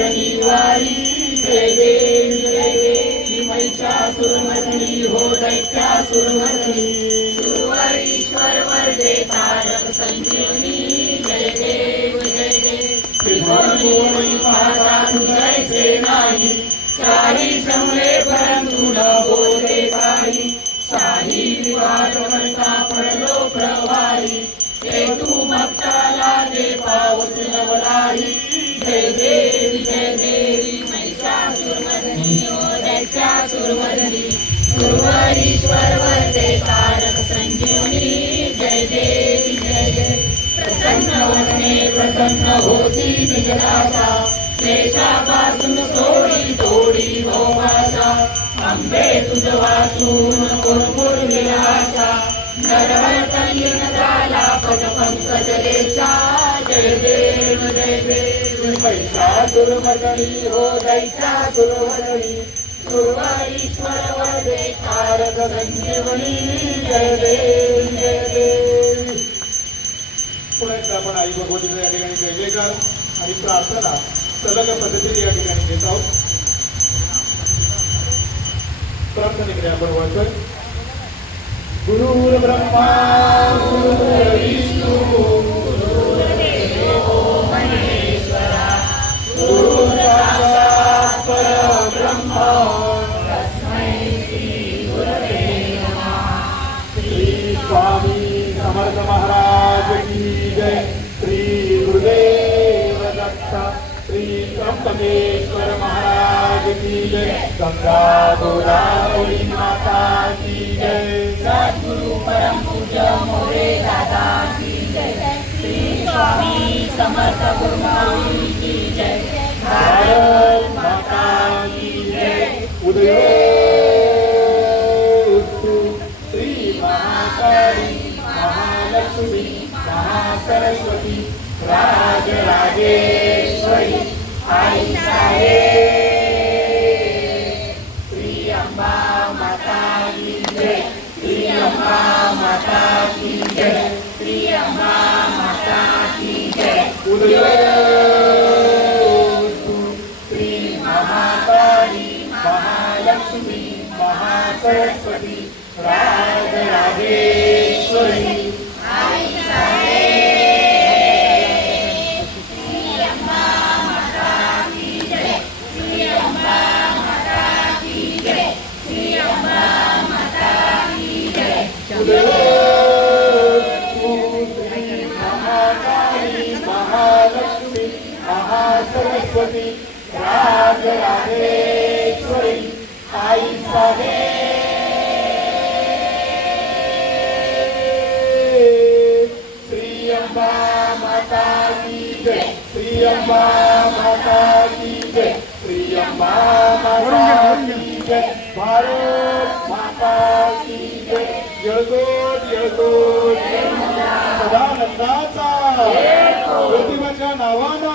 संकट जय देवी जय हो दैत्यासुरमर्दिनी सुरवर ईश्वर वरदे तारक संजीवनी जय देव जय देव त्रिभुवनी पाहता तुझायचे नाही चारी शमले परंतु न बोले काही शाही विवाद म्हणता पडलो प्रवाही ते तू मक्ताला दे पाऊस नवलाही जय देवी सुरवरीश्वर वरदे तारक संजीवनी जय देवी जय जय प्रसन्न वदने प्रसन्न होती निजलाशा क्लेशापासून सोडी तोडी भोमाशा अंबे तुझ वाचून कुरकुर विलासा नरहर देव महिषासुरमर्दिनी हो दैत्यासुरमर्दिनी सुरवाईश्वर वरदे तारक संजीवनी जय देव जय देव पुन्हा एकदा आपण आई भगवतीचा या ठिकाणी जय जयकार आणि प्रार्थना सलग पद्धतीने या ठिकाणी घेत आहोत प्रार्थनेकडे आपण वळतोय गुरुर श्री त्र्यंबकेश्वर महाराज की जय गंगा गोदावरी माता की जय सद्गुरु परम पूज्य मोरे दादा की जय श्री स्वामी समर्थ गुरुमाऊली की जय भारत माता की जय उदयोस्तु श्री महाकाली महालक्ष्मी। महासरस्वती। राजराजेश्वरी आई साहेब श्री अंबा माता की जय श्री अंबा माता की जय श्री अंबा माता की जय। उदयोस्तु श्री महाकाली महालक्ष्मी महासरस्वती। महालक्ष्मी महासरस्वती राजराजेश्वरी आई साहेब श्री अंबा माता की जय श्री अंबा माता की जय श्री अंबा माता की जय भारत माता की येळकोट येळकोट. सदानंदाचा. प्रतिमाच्या नावानं.